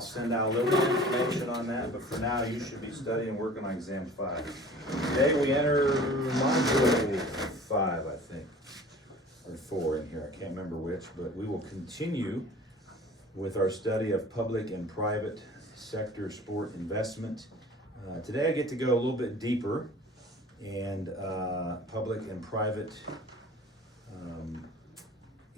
I'll send out a little more information on that, but for now, you should be studying and working on exam 5. Today, we enter module 5, I think, or 4 in here, I can't remember which, but we will continue with our study of public and private sector sport investment. Today, I get to go a little bit deeper, and public and private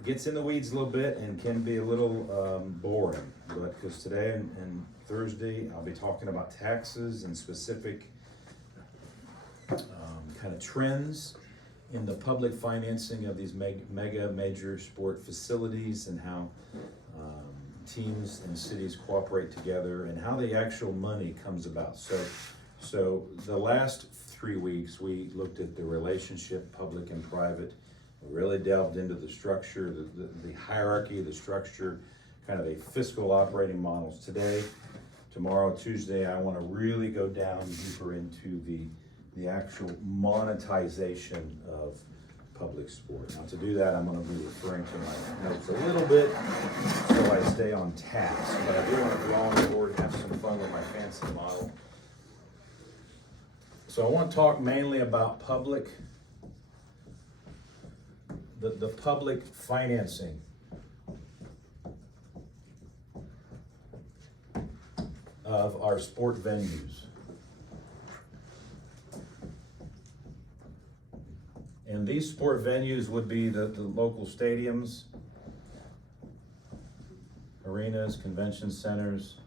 gets in the weeds a little bit and can be a little boring, but because today and Thursday I'll be talking about taxes and specific kind of trends in the public financing of these major sport facilities, and how teams and cities cooperate together, and how the actual money comes about. So the last 3 weeks we looked at the relationship, public and private. We really delved into the structure, the hierarchy, the structure, kind of a fiscal operating models. Today, tomorrow, Tuesday, I want to really go down deeper into the actual monetization of public sport. Now, to do that, I'm going to be referring to my notes a little bit so I stay on task. But I do want to draw on the board and have some fun with my fancy model. So I want to talk mainly about the public financing of our sport venues. And these sport venues would be the local stadiums, arenas, convention centers.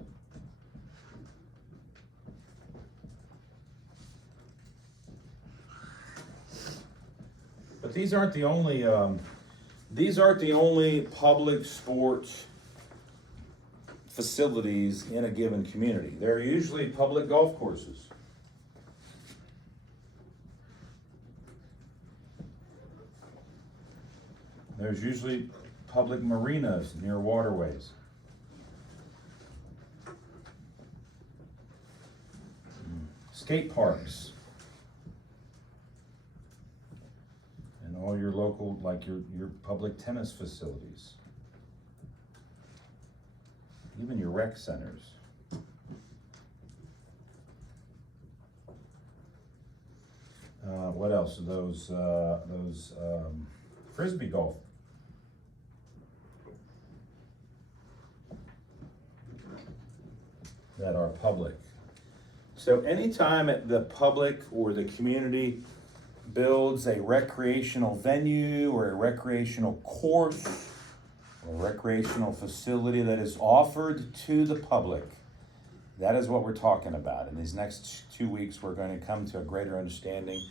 But these aren't the only public sports facilities in a given community. They're usually public golf courses. There's usually public marinas near waterways. Skate parks. And all your local, like your public tennis facilities. Even your rec centers. What else? Those frisbee golf. That are public. So anytime the public or the community builds a recreational venue or a recreational course or recreational facility that is offered to the public, that is what we're talking about. In these next 2 weeks, we're going to come to a greater understanding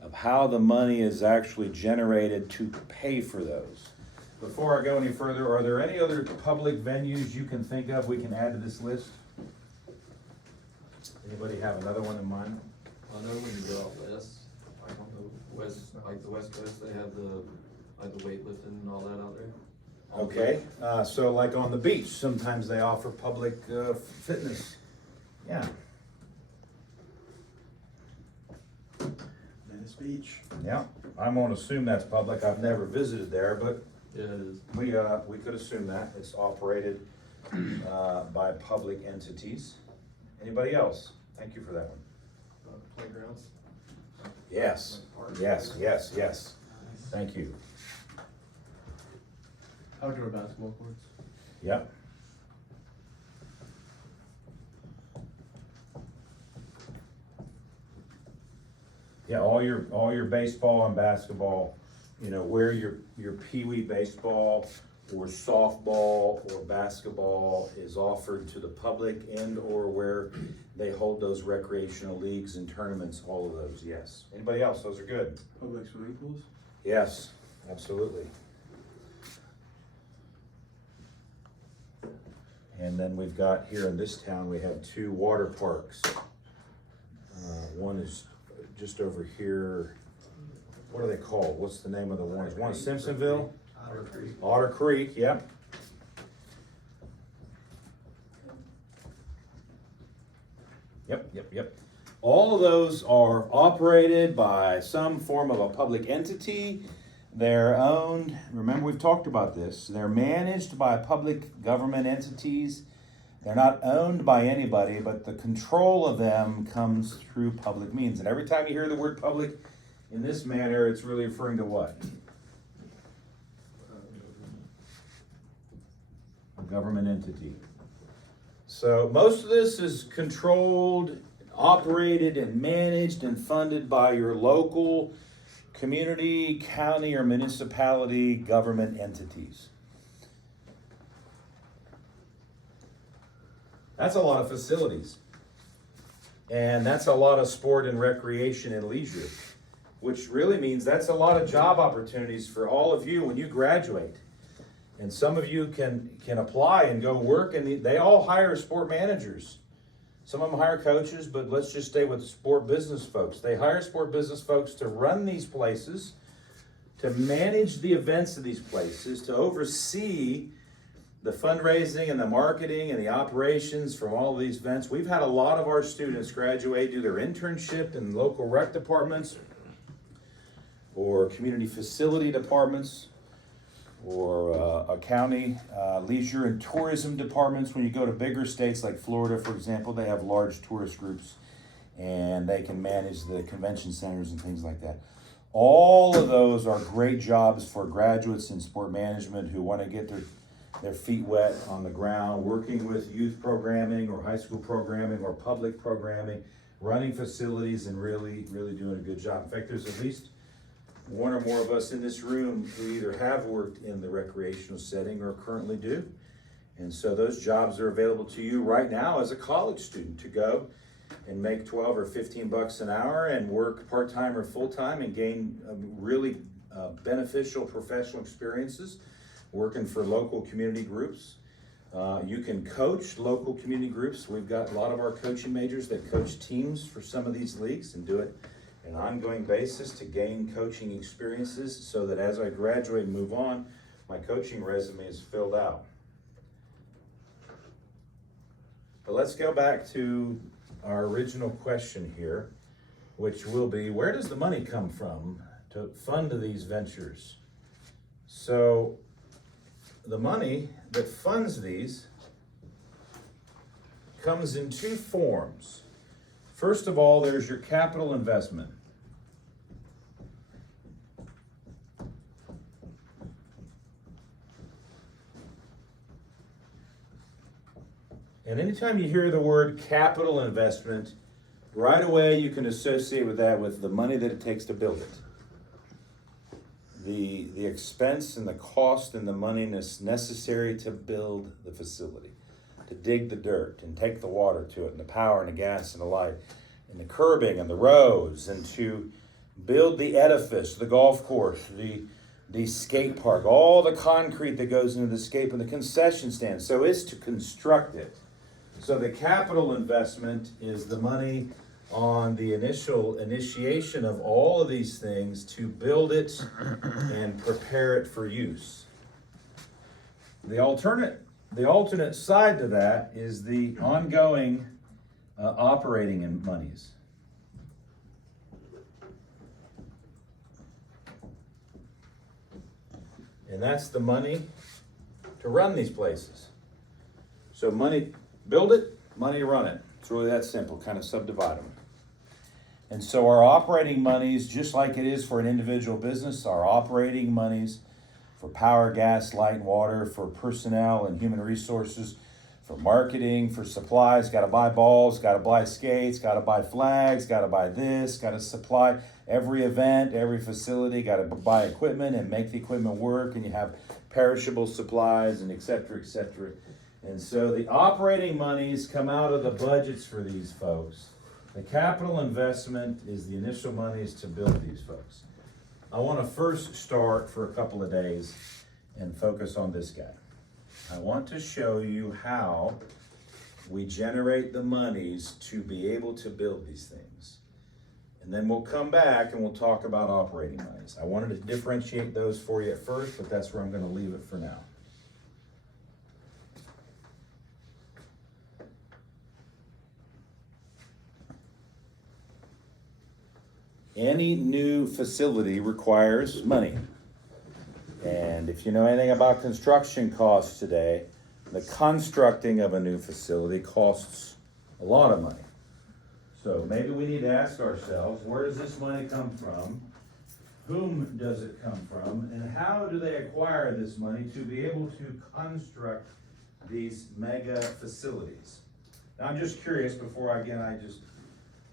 of how the money is actually generated to pay for those. Before I go any further, are there any other public venues you can think of we can add to this list? Anybody have another one in mind? I know when you go out west, like on the west, like the West Coast, they have the weightlifting and all that out there. Okay, so like on the beach, sometimes they offer public fitness. Yeah. Venice Beach. Yeah, I'm gonna assume that's public. I've never visited there, but Yeah, it is. we could assume that it's operated by public entities. Anybody else? Thank you for that one. Playgrounds. Yes, yes. Thank you. Outdoor basketball courts. Yep. Yeah, all your baseball and basketball, where your pee-wee baseball or softball or basketball is offered to the public, and or where they hold those recreational leagues and tournaments, all of those, yes. Anybody else? Those are good. Public swimming pools. Yes, absolutely. And then we've got here in this town, we have 2 water parks. One is just over here. What are they called? What's the name of the ones? One is Simpsonville? Otter Creek. Otter Creek, yep. Yep. All of those are operated by some form of a public entity. They're owned, remember we've talked about this, they're managed by public government entities. They're not owned by anybody, but the control of them comes through public means. And every time you hear the word public in this manner, it's really referring to what? A government entity. So most of this is controlled, operated, and managed and funded by your local community, county, or municipality government entities. That's a lot of facilities. And that's a lot of sport and recreation and leisure, which really means that's a lot of job opportunities for all of you when you graduate. And some of you can apply and go work, and they all hire sport managers. Some of them hire coaches, but let's just stay with sport business folks. They hire sport business folks to run these places, to manage the events of these places, to oversee the fundraising and the marketing and the operations from all of these events. We've had a lot of our students graduate, do their internship in local rec departments or community facility departments or a county leisure and tourism departments. When you go to bigger states like Florida, for example, they have large tourist groups and they can manage the convention centers and things like that. All of those are great jobs for graduates in sport management who want to get their feet wet on the ground, working with youth programming or high school programming or public programming, running facilities, and really doing a good job. In fact, there's at least one or more of us in this room who either have worked in the recreational setting or currently do. And so those jobs are available to you right now as a college student to go and make 12 or 15 bucks an hour and work part-time or full-time and gain really beneficial professional experiences working for local community groups. You can coach local community groups. We've got a lot of our coaching majors that coach teams for some of these leagues and do it on an ongoing basis to gain coaching experiences so that as I graduate and move on, my coaching resume is filled out. But let's go back to our original question here, which will be, where does the money come from to fund these ventures? So the money that funds these comes in two forms. First of all, there's your capital investment. And anytime you hear the word capital investment, right away you can associate with that with the money that it takes to build it. The expense and the cost and the money necessary to build the facility, to dig the dirt and take the water to it and the power and the gas and the light and the curbing and the roads and to build the edifice, the golf course, the skate park, all the concrete that goes into the skate and the concession stand. So it's to construct it. So the capital investment is the money on the initiation of all of these things to build it and prepare it for use. The alternate side to that is the ongoing operating and monies. And that's the money to run these places. So money, build it, money run it. It's really that simple, kind of subdivide them. And so our operating monies, just like it is for an individual business, our operating monies for power, gas, light, and water, for personnel and human resources, for marketing, for supplies, got to buy balls, got to buy skates, got to buy flags, got to buy this, got to supply every event, every facility, got to buy equipment and make the equipment work, and you have perishable supplies and et cetera, et cetera. And so the operating monies come out of the budgets for these folks. The capital investment is the initial monies to build these folks. I want to first start for a couple of days and focus on this guy. I want to show you how we generate the monies to be able to build these things. And then we'll come back and we'll talk about operating monies. I wanted to differentiate those for you at first, but that's where I'm going to leave it for now. Any new facility requires money. And if you know anything about construction costs today, The constructing of a new facility costs a lot of money. So maybe we need to ask ourselves, where does this money come from? Whom does it come from? And how do they acquire this money to be able to construct these mega facilities? Now, I'm just curious, before I just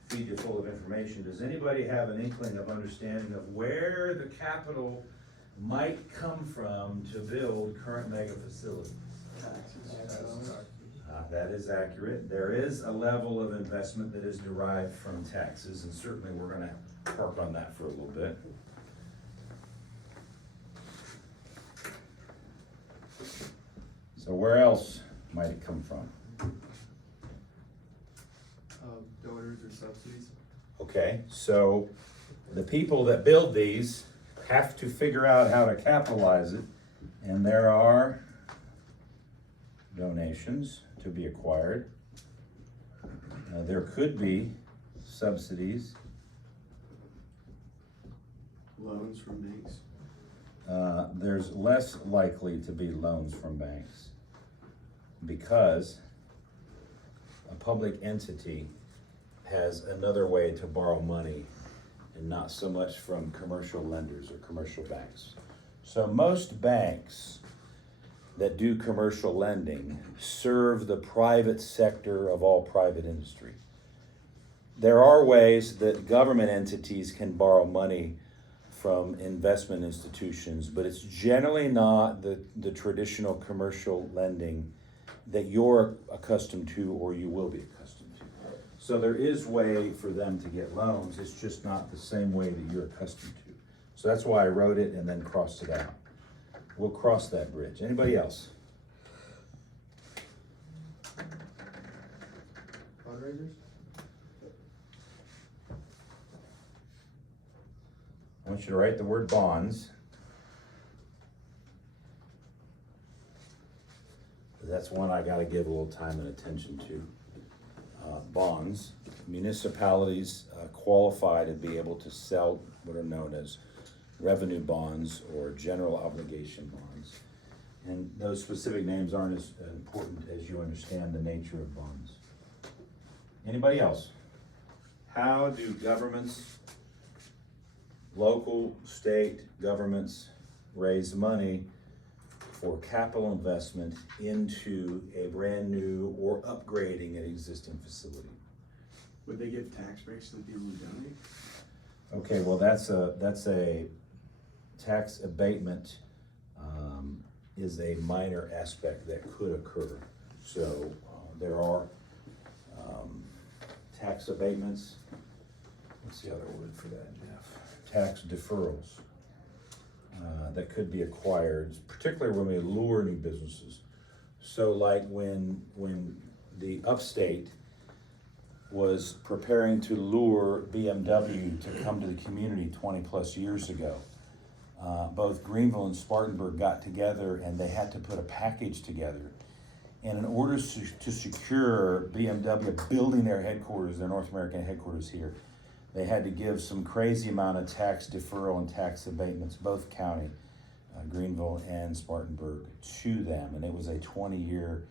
feed you full of information, does anybody have an inkling of understanding of where the capital might come from to build current mega facilities? That is accurate. There is a level of investment that is derived from taxes, and certainly we're gonna harp on that for a little bit. So where else might it come from? Donors or subsidies. Okay, so the people that build these have to figure out how to capitalize it, and there are donations to be acquired. There could be subsidies. Loans from banks. There's less likely to be loans from banks because a public entity has another way to borrow money and not so much from commercial lenders or commercial banks. So most banks that do commercial lending serve the private sector of all private industry. There are ways that government entities can borrow money from investment institutions, but it's generally not the traditional commercial lending that you're accustomed to or you will be accustomed to. So there is way for them to get loans, it's just not the same way that you're accustomed to. So that's why I wrote it and then crossed it out. We'll cross that bridge. Anybody else? Fundraisers? I want you to write the word bonds. That's one I gotta give a little time and attention to. Bonds, municipalities qualify to be able to sell what are known as revenue bonds or general obligation bonds. And those specific names aren't as important as you understand the nature of bonds. Anybody else? How do governments, local, state governments raise money for capital investment into a brand new or upgrading an existing facility? Would they give tax breaks to the people who donate? Okay, well, that's a tax abatement is a minor aspect that could occur. So there are tax abatements. What's the other word for that, Jeff? Tax deferrals that could be acquired, particularly when we lure new businesses. So like when the upstate was preparing to lure BMW to come to the community 20 plus years ago, both Greenville and Spartanburg got together and they had to put a package together. And in order to secure BMW building their headquarters, their North American headquarters here, they had to give some crazy amount of tax deferral and tax abatements, both county, Greenville and Spartanburg, to them. And it was a 20-year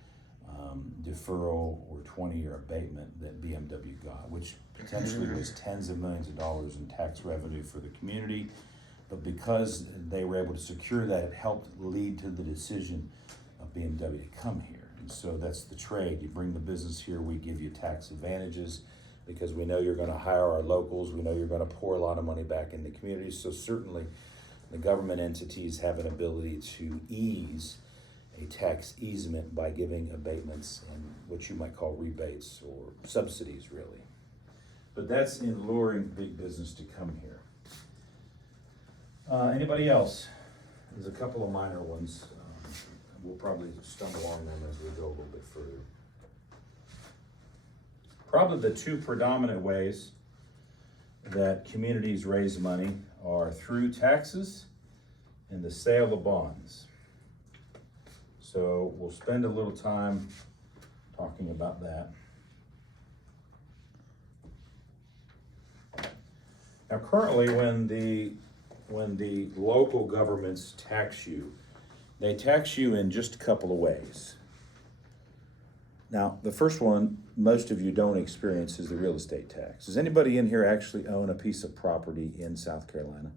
deferral or 20-year abatement that BMW got, which potentially was tens of millions of dollars in tax revenue for the community. But because they were able to secure that, it helped lead to the decision of BMW to come here. And so that's the trade. You bring the business here, we give you tax advantages because we know you're going to hire our locals, we know you're going to pour a lot of money back in the community. So certainly the government entities have an ability to ease a tax easement by giving abatements and what you might call rebates or subsidies, really. But that's in luring big business to come here. Anybody else? There's a couple of minor ones. We'll probably stumble on them as we go a little bit further. Probably the two predominant ways that communities raise money are through taxes and the sale of bonds. So we'll spend a little time talking about that. Now currently when the local governments tax you, they tax you in just a couple of ways. Now, the first one, most of you don't experience is the real estate tax. Does anybody in here actually own a piece of property in South Carolina?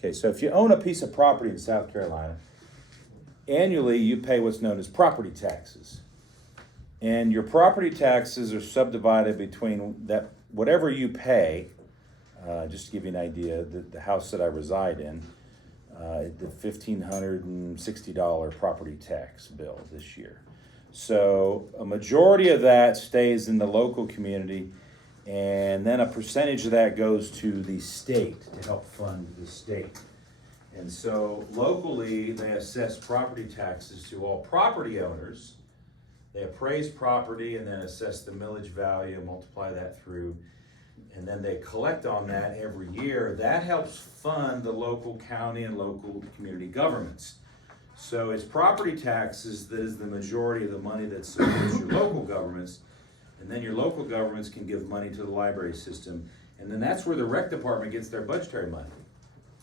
Okay, so if you own a piece of property in South Carolina, annually you pay what's known as property taxes. And your property taxes are subdivided between that, whatever you pay, just to give you an idea, the house that I reside in, the $1,560 property tax bill this year. So a majority of that stays in the local community, and then a percentage of that goes to the state to help fund the state. And so locally, they assess property taxes to all property owners. They appraise property and then assess the millage value and multiply that through. And then they collect on that every year. That helps fund the local county and local community governments. So it's property taxes that is the majority of the money that supports your local governments. And then your local governments can give money to the library system. And then that's where the rec department gets their budgetary money.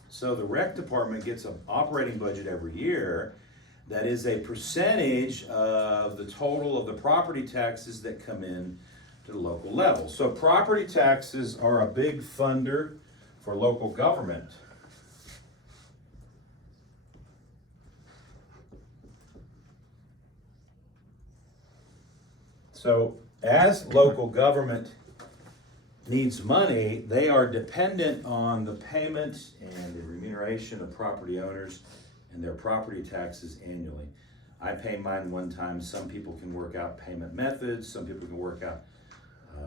So the rec department gets an operating budget every year that is a percentage of the total of the property taxes that come in to the local level. So property taxes are a big funder for local government. So as local government needs money, they are dependent on the payment and the remuneration of property owners and their property taxes annually. I pay mine one time. Some people can work out payment methods. Some people can work out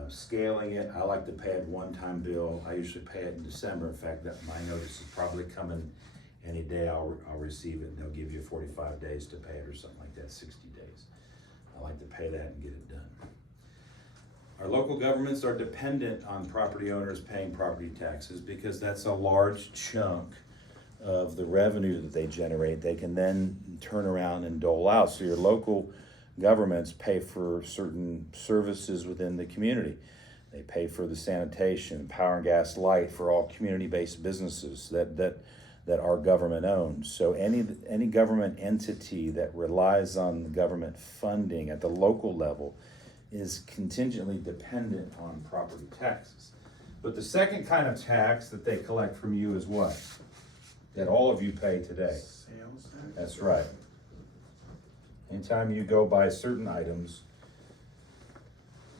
scaling it. I like to pay it one-time bill. I usually pay it in December. In fact, that my notice is probably coming any day. I'll receive it, and they'll give you 45 days to pay it or something like that, 60 days. I like to pay that and get it done. Our local governments are dependent on property owners paying property taxes because that's a large chunk of the revenue that they generate. They can then turn around and dole out. So your local governments pay for certain services within the community. They pay for the sanitation, power and gas, light for all community-based businesses that our government owns. So any government entity that relies on the government funding at the local level is contingently dependent on property taxes. But the second kind of tax that they collect from you is what? That all of you pay today. Sales tax? That's right. Anytime you go buy certain items,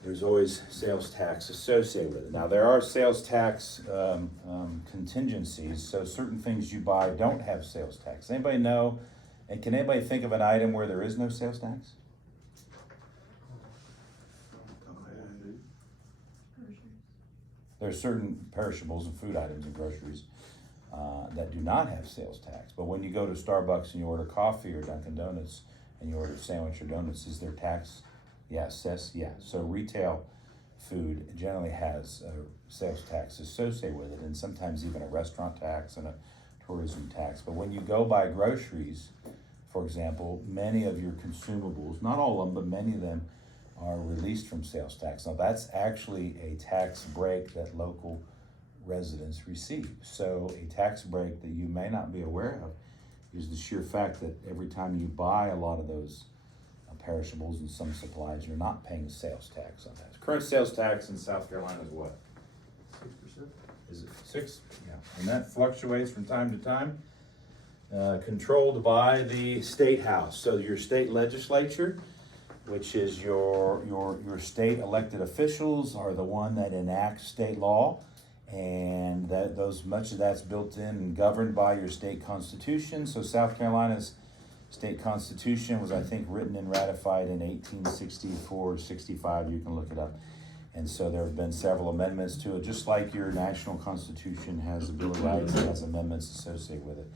there's always sales tax associated with it. Now, there are sales tax contingencies, so certain things you buy don't have sales tax. Anybody know, and can anybody think of an item where there is no sales tax? There's certain perishables and food items and groceries that do not have sales tax. But when you go to Starbucks and you order coffee or Dunkin' Donuts and you order a sandwich or donuts, is there tax? Yes, yeah. So retail food generally has a sales tax associated with it, and sometimes even a restaurant tax and a tourism tax. But when you go buy groceries, for example, many of your consumables, not all of them, but many of them are released from sales tax. Now that's actually a tax break that local residents receive. So a tax break that you may not be aware of is the sheer fact that every time you buy a lot of those perishables and some supplies, you're not paying sales tax on that. Current sales tax in South Carolina is what? 6%. Is it 6? Yeah. And that fluctuates from time to time, controlled by the state house. So your state legislature, which is your state elected officials, are the one that enacts state law, and much of that's built in and governed by your state constitution. So South Carolina's state constitution was, I think, written and ratified in 1864 or 65. You can look it up. And so there have been several amendments to it, just like your national constitution has a Bill of Rights and has amendments associated with it.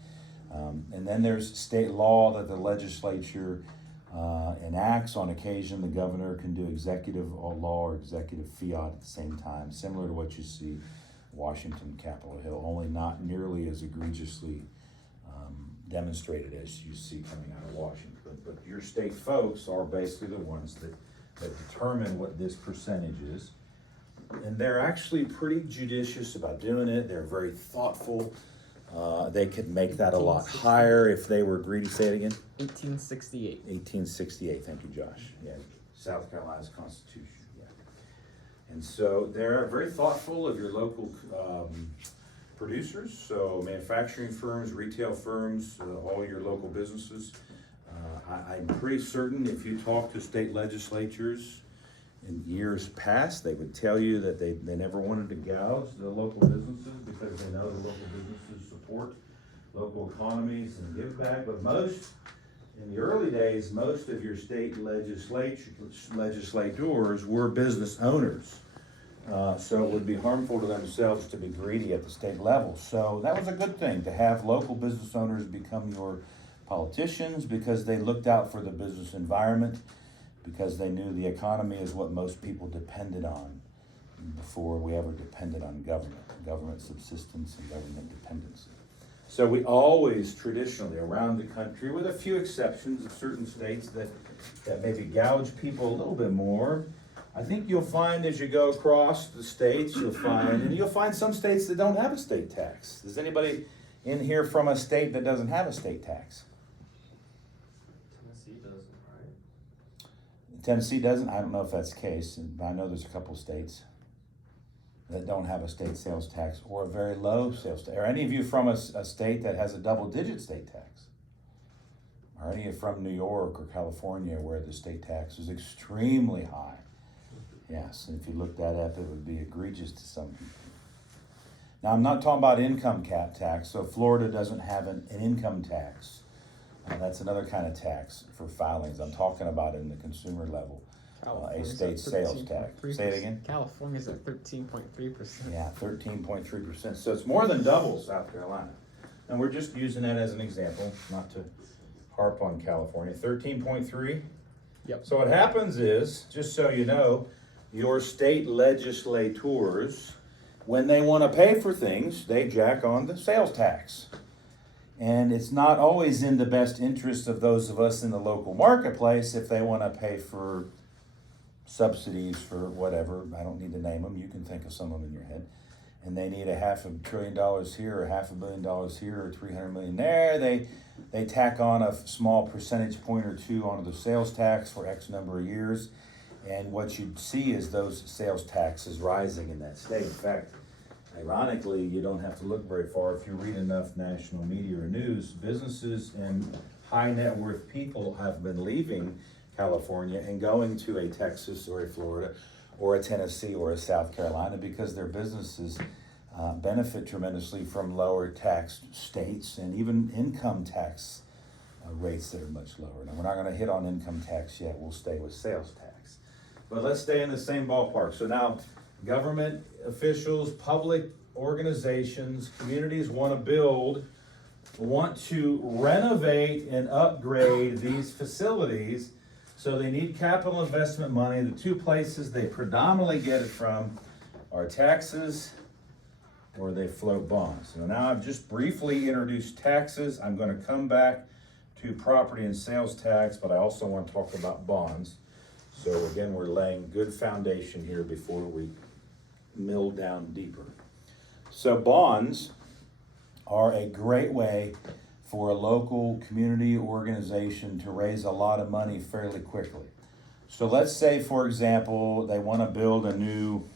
And then there's state law that the legislature enacts. On occasion, the governor can do executive law or executive fiat at the same time, similar to what you see Washington, Capitol Hill, only not nearly as egregiously demonstrated as you see coming out of Washington. But your state folks are basically the ones that determine what this percentage is. And they're actually pretty judicious about doing it. They're very thoughtful. They could make that a lot higher if they were greedy. Say it again. 1868. 1868, thank you, Josh. Yeah, South Carolina's Constitution, yeah. And so they're very thoughtful of your local producers, so manufacturing firms, retail firms, all your local businesses. I'm pretty certain if you talk to state legislatures in years past, they would tell you that they never wanted to gouge the local businesses because they know the local businesses support local economies and give back. But most, in the early days, most of your state legislators were business owners. So it would be harmful to themselves to be greedy at the state level. So that was a good thing, to have local business owners become your politicians, because they looked out for the business environment, because they knew the economy is what most people depended on before we ever depended on government subsistence and government dependency. So we always traditionally around the country, with a few exceptions of certain states that maybe gouge people a little bit more, I think you'll find as you go across the states, you'll find some states that don't have a state tax. Is anybody in here from a state that doesn't have a state tax? Tennessee doesn't, right? Tennessee doesn't? I don't know if that's the case, but I know there's a couple states that don't have a state sales tax or a very low sales tax. Are any of you from a state that has a double-digit state tax? Are any of you from New York or California where the state tax is extremely high? Yes, and if you look that up, it would be egregious to some people. Now, I'm not talking about income cap tax, so Florida doesn't have an income tax. That's another kind of tax for filings. I'm talking about in the consumer level. A state sales tax. Say it again? California's at 13.3%. Yeah, 13.3%. So it's more than double South Carolina. And we're just using that as an example, not to harp on California. 13.3. Yep. So what happens is, just so you know, your state legislators, when they want to pay for things, they jack on the sales tax. And it's not always in the best interest of those of us in the local marketplace if they want to pay for subsidies for whatever. I don't need to name them. You can think of some of them in your head. And they need $500 billion here, or $500 million here, or $300 million there. They tack on a small percentage point or two onto the sales tax for X number of years. And what you see is those sales taxes rising in that state. In fact, ironically, you don't have to look very far. If you read enough national media or news, businesses and high net worth people have been leaving California and going to a Texas or a Florida or a Tennessee or a South Carolina because their businesses benefit tremendously from lower tax states and even income tax rates that are much lower. Now, we're not going to hit on income tax yet. We'll stay with sales tax. But let's stay in the same ballpark. So now, government officials, public organizations, communities want to renovate and upgrade these facilities. So they need capital investment money. The two places they predominantly get it from are taxes or they float bonds. So now I've just briefly introduced taxes. I'm going to come back to property and sales tax, but I also want to talk about bonds. So again, we're laying good foundation here before we mill down deeper. So bonds are a great way for a local community organization to raise a lot of money fairly quickly. So let's say, for example, they want to build a new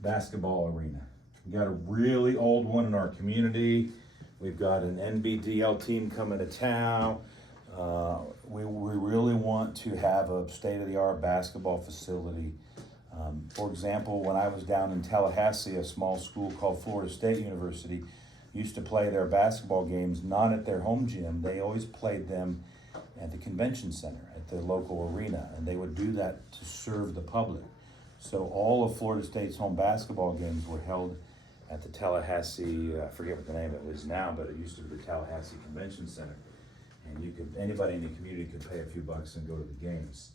basketball arena. We got a really old one in our community. We've got an NBDL team coming to town. We really want to have a state-of-the-art basketball facility. For example, when I was down in Tallahassee, a small school called Florida State University used to play their basketball games not at their home gym. They always played them at the convention center, at the local arena, and they would do that to serve the public. So all of Florida State's home basketball games were held at the Tallahassee, I forget what the name of it is now, but it used to be the Tallahassee Convention Center. And anybody in the community could pay a few bucks and go to the games.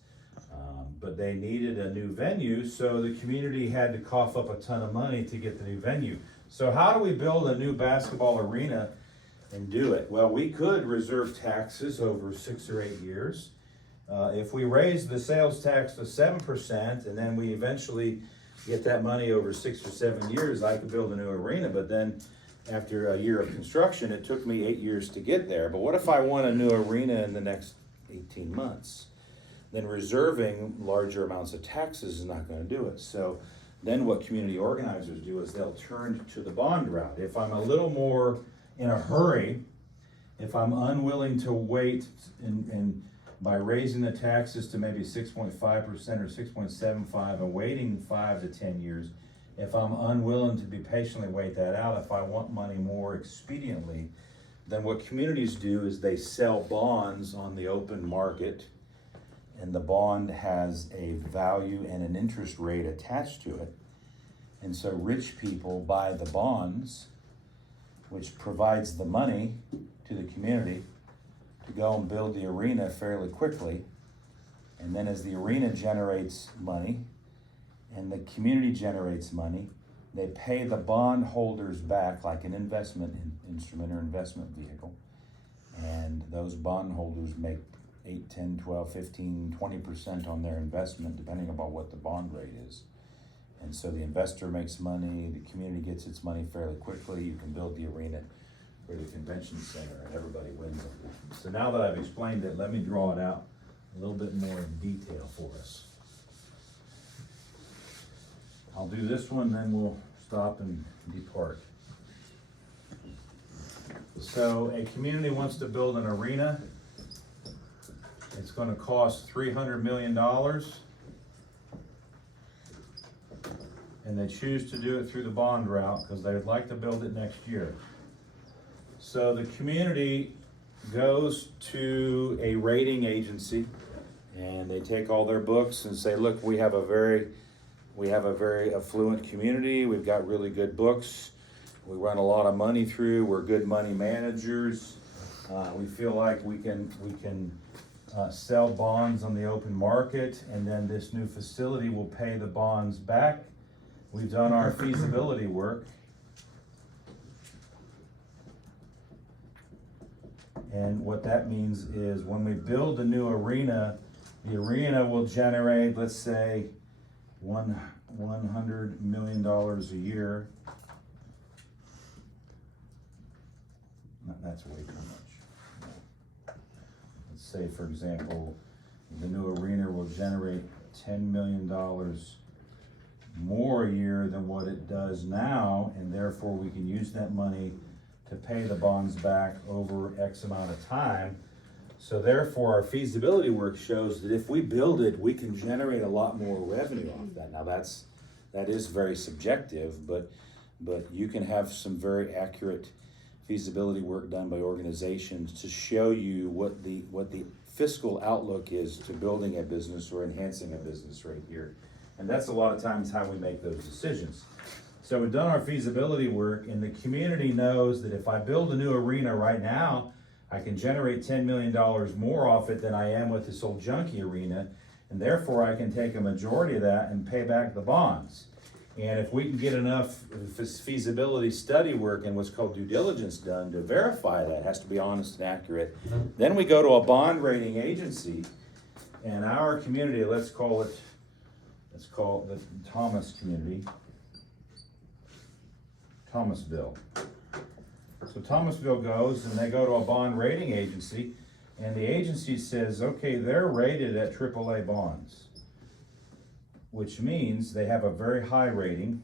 But they needed a new venue, so the community had to cough up a ton of money to get the new venue. So how do we build a new basketball arena and do it? Well, we could reserve taxes over 6 or 8 years. If we raise the sales tax to 7% and then we eventually get that money over 6 or 7 years, I could build a new arena. But then after a year of construction, it took me 8 years to get there. But what if I want a new arena in the next 18 months. Then reserving larger amounts of taxes is not gonna do it. So then what community organizers do is they'll turn to the bond route. If I'm a little more in a hurry, if I'm unwilling to wait and by raising the taxes to maybe 6.5% or 6.75 and waiting 5 to 10 years, if I'm unwilling to be patiently wait that out, if I want money more expediently, then what communities do is they sell bonds on the open market, and the bond has a value and an interest rate attached to it. And so rich people buy the bonds, which provides the money to the community to go and build the arena fairly quickly. And then as the arena generates money and the community generates money, they pay the bond holders back like an investment instrument or investment vehicle. And those bond holders make 8, 10, 12, 15, 20% on their investment, depending upon what the bond rate is. And so the investor makes money, the community gets its money fairly quickly, you can build the arena or the convention center, and everybody wins. So now that I've explained it, let me draw it out a little bit more in detail for us. I'll do this one, then we'll stop and depart. So a community wants to build an arena. It's gonna cost $300 million. And they choose to do it through the bond route because they would like to build it next year. So the community goes to a rating agency and they take all their books and say, look, we have a very affluent community. We've got really good books. We run a lot of money through. We're good money managers. We feel like we can sell bonds on the open market, and then this new facility will pay the bonds back. We've done our feasibility work. And what that means is when we build a new arena, the arena will generate, let's say, $100 million a year. That's way too much. Let's say, for example, the new arena will generate $10 million more a year than what it does now, and therefore we can use that money to pay the bonds back over X amount of time. So therefore our feasibility work shows that if we build it, we can generate a lot more revenue off that. Now that is very subjective, but you can have some very accurate feasibility work done by organizations to show you what the fiscal outlook is to building a business or enhancing a business right here. And that's a lot of times how we make those decisions. So we've done our feasibility work, and the community knows that if I build a new arena right now, I can generate $10 million more off it than I am with this old junky arena, and therefore I can take a majority of that and pay back the bonds. And if we can get enough feasibility study work and what's called due diligence done to verify that, it has to be honest and accurate, then we go to a bond rating agency, and our community, let's call it the Thomas community, Thomasville. So Thomasville goes and they go to a bond rating agency, and the agency says, okay, they're rated at AAA bonds, which means they have a very high rating.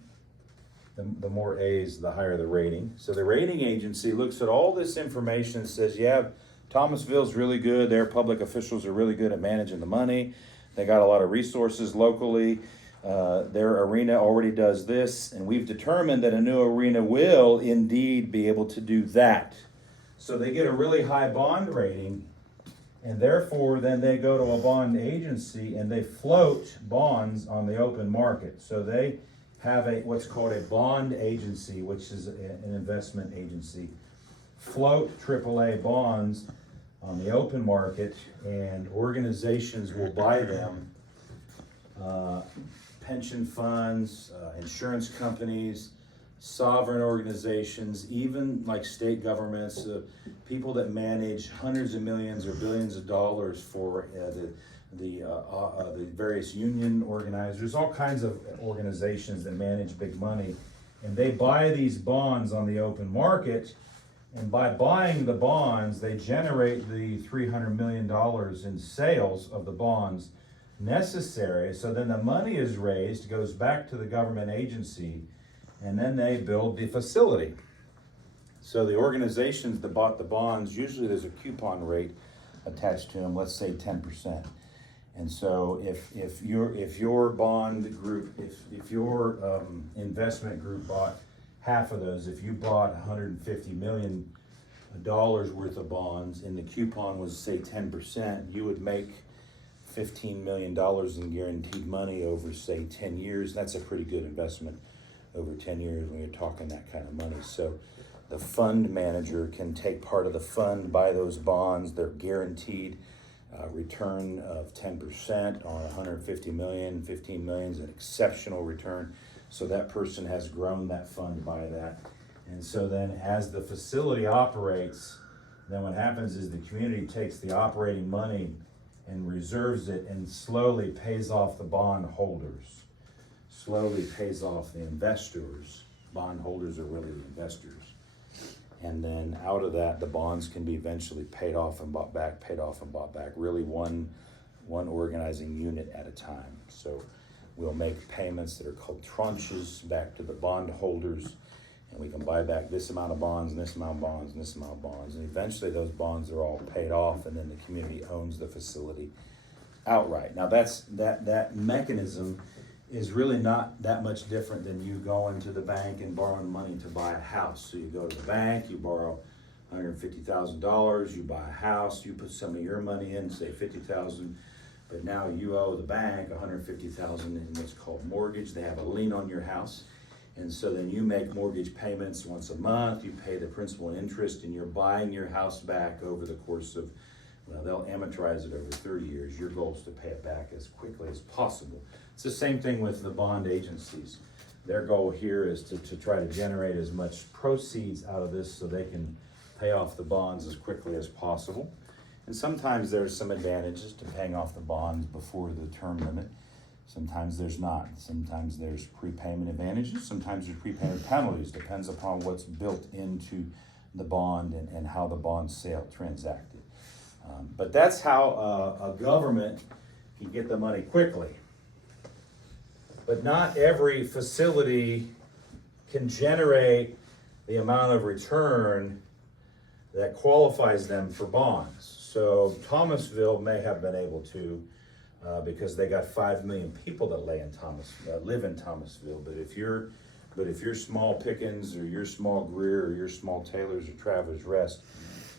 The more A's, the higher the rating. So the rating agency looks at all this information and says, yeah, Thomasville's really good. Their public officials are really good at managing the money. They got a lot of resources locally. Their arena already does this, and we've determined that a new arena will indeed be able to do that. So they get a really high bond rating, and therefore then they go to a bond agency and they float bonds on the open market. So they have what's called a bond agency, which is an investment agency, float AAA bonds on the open market, and organizations will buy them. Pension funds, insurance companies, sovereign organizations, even like state governments, people that manage hundreds of millions or billions of dollars for the various union organizers, all kinds of organizations that manage big money, and they buy these bonds on the open market, And by buying the bonds, they generate the $300 million in sales of the bonds necessary. So then the money is raised, goes back to the government agency, and then they build the facility. So the organizations that bought the bonds, usually there's a coupon rate attached to them, let's say 10%. And so if your bond group, if your investment group bought half of those, if you bought $150 million worth of bonds and the coupon was say 10%, you would make $15 million in guaranteed money over say 10 years. That's a pretty good investment over 10 years when you're talking that kind of money. So the fund manager can take part of the fund, buy those bonds, they're guaranteed return of 10% on 150 million, 15 million is an exceptional return. So that person has grown that fund by that. And so then as the facility operates, then what happens is the community takes the operating money and reserves it and slowly pays off the bond holders, slowly pays off the investors. Bond holders are really the investors. And then out of that, the bonds can be eventually paid off and bought back, paid off and bought back, really one organizing unit at a time. So we'll make payments that are called tranches back to the bond holders, and we can buy back this amount of bonds and this amount of bonds and this amount of bonds. And eventually those bonds are all paid off, and then the community owns the facility outright. Now that mechanism is really not that much different than you going to the bank and borrowing money to buy a house. So you go to the bank, you borrow $150,000, you buy a house, you put some of your money in, say $50,000, but now you owe the bank $150,000 in what's called mortgage. They have a lien on your house. And so then you make mortgage payments once a month, you pay the principal and interest, and you're buying your house back over the course of, well, they'll amortize it over 30 years. Your goal is to pay it back as quickly as possible. It's the same thing with the bond agencies. Their goal here is to try to generate as much proceeds out of this so they can pay off the bonds as quickly as possible. And sometimes there's some advantages to paying off the bonds before the term limit. Sometimes there's not. Sometimes there's prepayment advantages. Sometimes there's prepayment penalties. Depends upon what's built into the bond and how the bond sale transacted. But that's how a government can get the money quickly. But not every facility can generate the amount of return that qualifies them for bonds. So Thomasville may have been able to because they got 5 million people that live in Thomasville. But if you're Small Pickens or you're Small Greer or you're Small Taylors or Travelers Rest,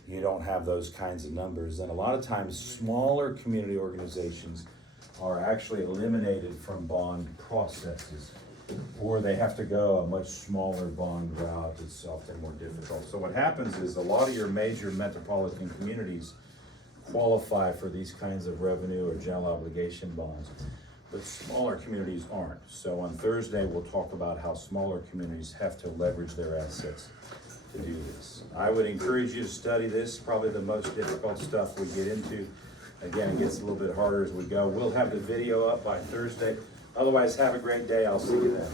you don't have those kinds of numbers. And a lot of times smaller community organizations are actually eliminated from bond processes, or they have to go a much smaller bond route. It's often more difficult. So what happens is a lot of your major metropolitan communities qualify for these kinds of revenue or general obligation bonds, but smaller communities aren't. So on Thursday, we'll talk about how smaller communities have to leverage their assets to do this. I would encourage you to study this, probably the most difficult stuff we get into. Again, it gets a little bit harder as we go. We'll have the video up by Thursday. Otherwise, have a great day. I'll see you then.